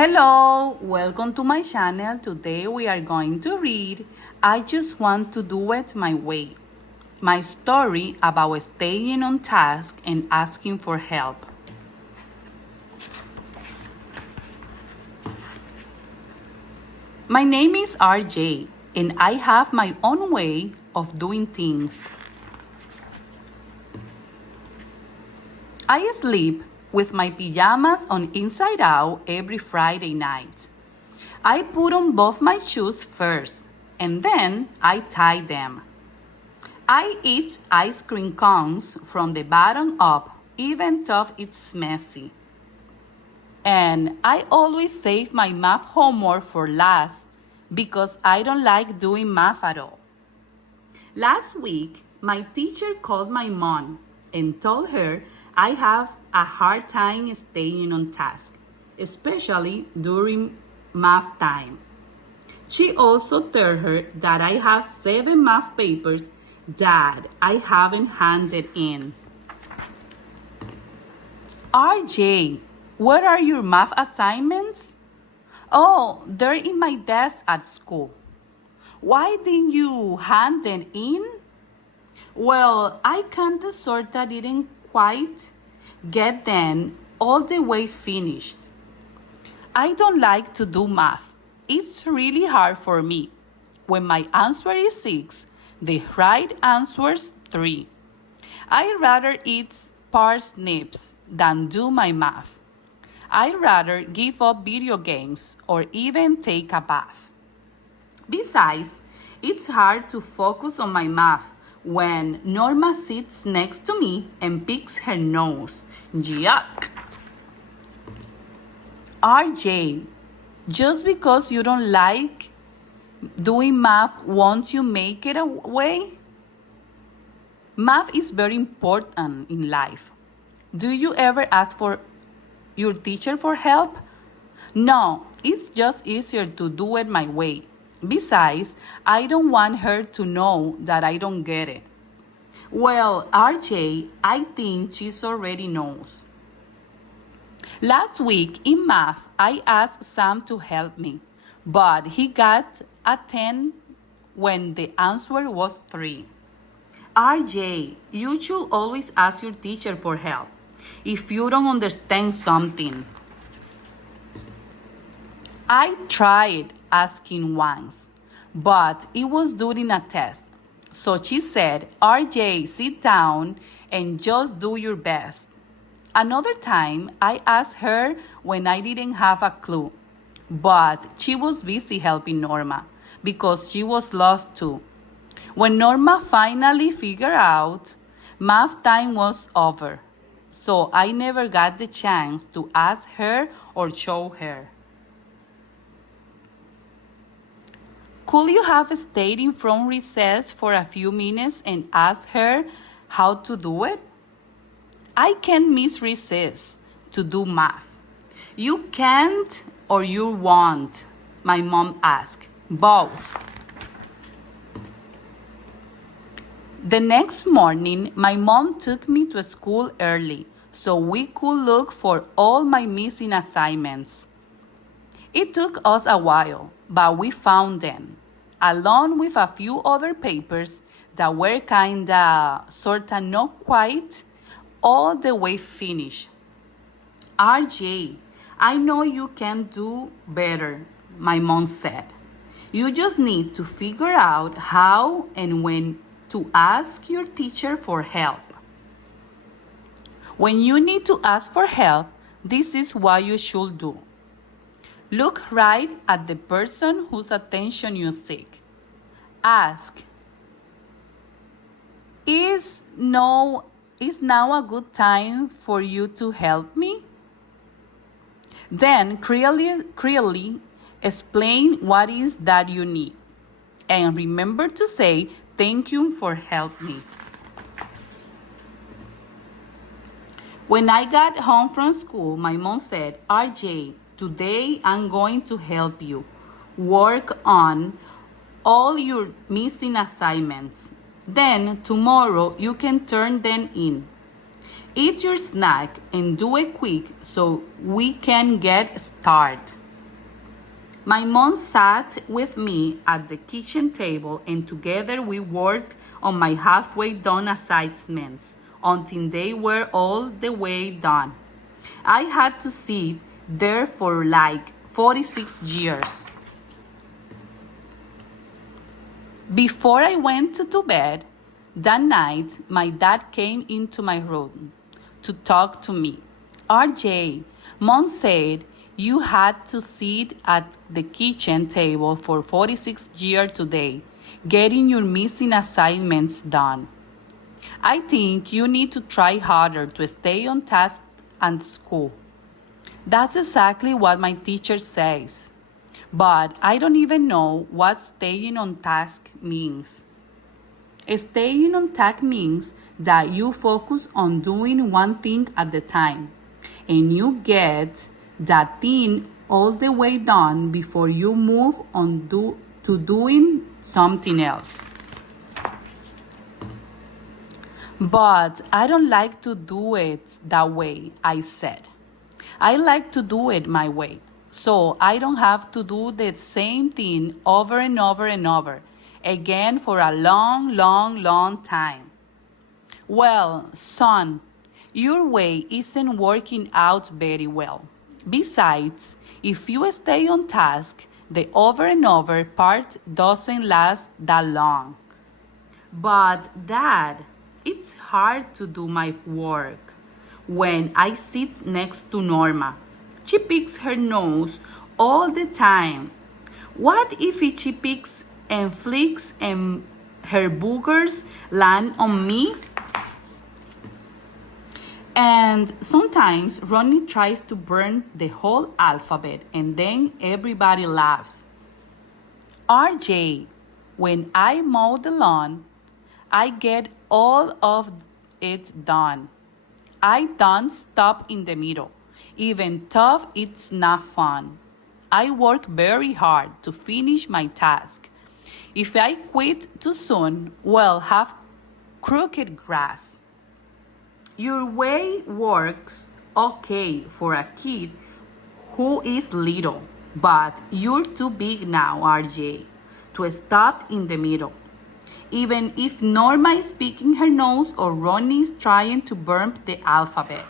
Hello, welcome to my channel. Today we are going to read I Just Want to Do It My Way, my story about staying on task and asking for help. My name is RJ and I have my own way of doing things. I sleep with my pajamas on inside out every Friday night. I put on both my shoes first, and then I tie them. I eat ice cream cones from the bottom up, even though it's messy. And I always save my math homework for last because I don't like doing math at all. Last week, my teacher called my mom and told her I have a hard time staying on task, especially during math time. She also told her that I have 7 math papers that I haven't handed in. RJ, where are your math assignments? Oh, they're in my desk at school. Why didn't you hand them in? Well, I kind of sorta didn't quite get them all the way finished. I don't like to do math. It's really hard for me. When my answer is 6, the right answer is 3. I'd rather eat parsnips than do my math. I'd rather give up video games or even take a bath. Besides, it's hard to focus on my math when Norma sits next to me and picks her nose. Yuck! RJ, just because you don't like doing math, won't you make it away? Math is very important in life. Do you ever ask for your teacher for help? No, it's just easier to do it my way. Besides, I don't want her to know that I don't get it. Well, RJ, I think she already knows. Last week in math, I asked Sam to help me, but he got a 10 when the answer was 3. RJ, you should always ask your teacher for help if you don't understand something. I tried asking once, but it was during a test. So she said, RJ, sit down and just do your best. Another time, I asked her when I didn't have a clue, but she was busy helping Norma because she was lost too. When Norma finally figured out, math time was over, so I never got the chance to ask her or show her. Could you have stayed in front recess for a few minutes and asked her how to do it? I can't miss recess to do math. You can't or you won't? My mom asked. Both. The next morning, my mom took me to school early so we could look for all my missing assignments. It took us a while, but we found them, along with a few other papers that were sorta not quite all the way finished. RJ, I know you can do better, my mom said. You just need to figure out how and when to ask your teacher for help. When you need to ask for help, this is what you should do. Look right at the person whose attention you seek. Ask, Is now a good time for you to help me? Then clearly explain what is that you need. And remember to say, thank you for helping me. When I got home from school, my mom said, RJ, today I'm going to help you work on all your missing assignments. Then tomorrow you can turn them in. Eat your snack and do it quick so we can get started. My mom sat with me at the kitchen table and together we worked on my halfway done assignments until they were all the way done. I had to sit there for like 46 years. Before I went to bed that night, my dad came into my room to talk to me. RJ, Mom said you had to sit at the kitchen table for 46 years today, getting your missing assignments done. I think you need to try harder to stay on task at school. That's exactly what my teacher says. But I don't even know what staying on task means. Staying on task means that you focus on doing one thing at a time and you get that thing all the way done before you move on to doing something else. But I don't like to do it that way, I said. I like to do it my way, so I don't have to do the same thing over and over and over again for a long, long, long time. Well, son, your way isn't working out very well. Besides, if you stay on task, the over and over part doesn't last that long. But, Dad, it's hard to do my work when I sit next to Norma. She picks her nose all the time. What if she picks and flicks and her boogers land on me? And sometimes Ronnie tries to burn the whole alphabet and then everybody laughs. RJ, when I mow the lawn, I get all of it done. I don't stop in the middle, even though it's not fun. I work very hard to finish my task. If I quit too soon, we'll have crooked grass. Your way works okay for a kid who is little, but you're too big now, RJ, to stop in the middle. Even if Norma is picking her nose or Ronnie is trying to burn the alphabet.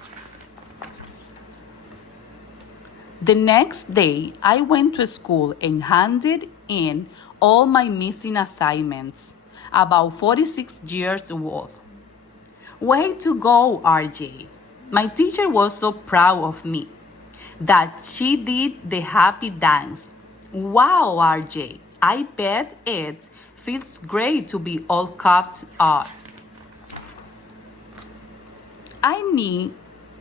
The next day, I went to school and handed in all my missing assignments, about 46 years worth. Way to go, RJ. My teacher was so proud of me that she did the happy dance. Wow, RJ, I bet it feels great to be all caught up. I need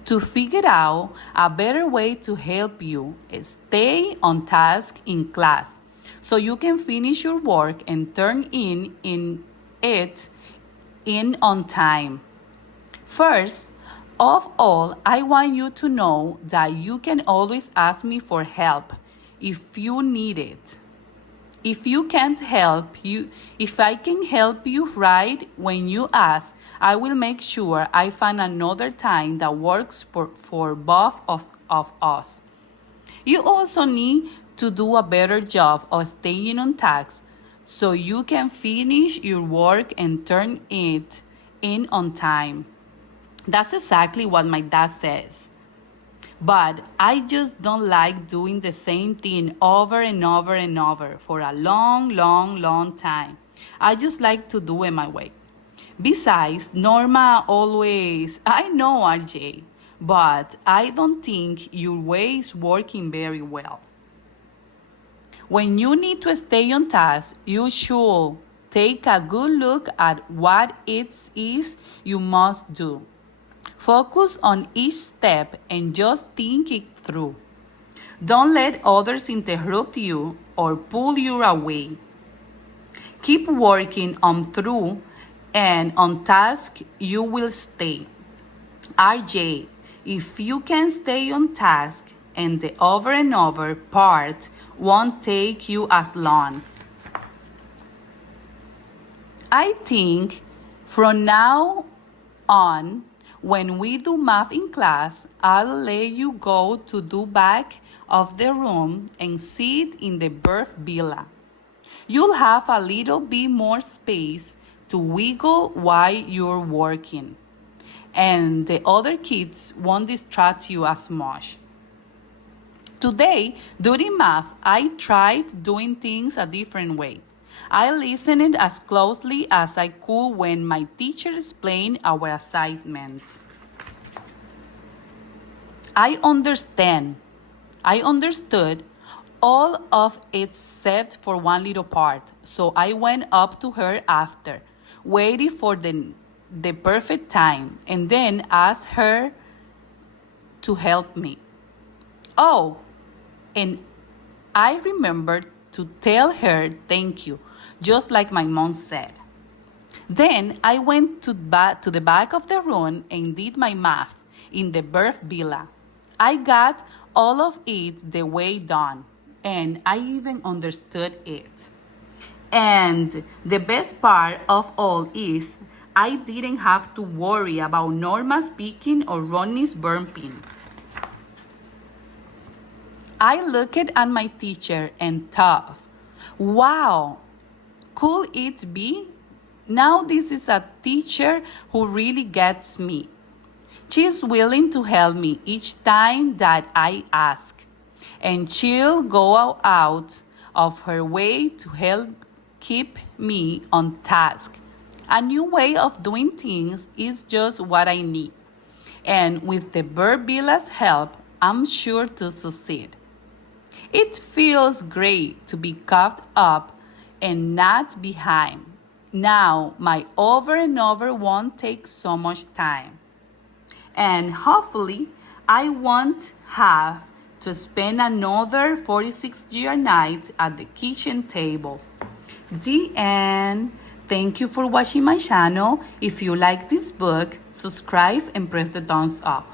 to figure out a better way to help you stay on task in class so you can finish your work and turn in it in on time. First of all, I want you to know that you can always ask me for help if you need it. If I can help you right when you ask, I will make sure I find another time that works for both of us. You also need to do a better job of staying on task so you can finish your work and turn it in on time. That's exactly what my dad says. But I just don't like doing the same thing over and over and over for a long, long, long time. I just like to do it my way. Besides, Norma always, I know RJ, but I don't think your way is working very well. When you need to stay on task, you should take a good look at what it is you must do. Focus on each step and just think it through. Don't let others interrupt you or pull you away. Keep working on through and on task you will stay. RJ, if you can stay on task and the over and over part won't take you as long. I think from now on, When we do math in class, I'll let you go to the back of the room and sit in the birth villa. You'll have a little bit more space to wiggle while you're working, and the other kids won't distract you as much. Today, during math, I tried doing things a different way. I listened as closely as I could when my teacher explained our assignments. I understood all of it except for one little part, so I went up to her after, waited for the perfect time, and then asked her to help me. Oh, and I remembered to tell her thank you, just like my mom said. Then I went to the back of the room and did my math in the birth villa. I got all of it the way done, and I even understood it. And the best part of all is I didn't have to worry about Norma speaking or Ronnie's burping. I looked at my teacher and thought, wow, could it be? Now this is a teacher who really gets me. She's willing to help me each time that I ask, and she'll go out of her way to help keep me on task. A new way of doing things is just what I need, and with the Burbilla's help, I'm sure to succeed. It feels great to be caught up and not behind. Now, my over and over won't take so much time. And hopefully, I won't have to spend another 46-year night at the kitchen table. The end. Thank you for watching my channel. If you like this book, subscribe and press the thumbs up.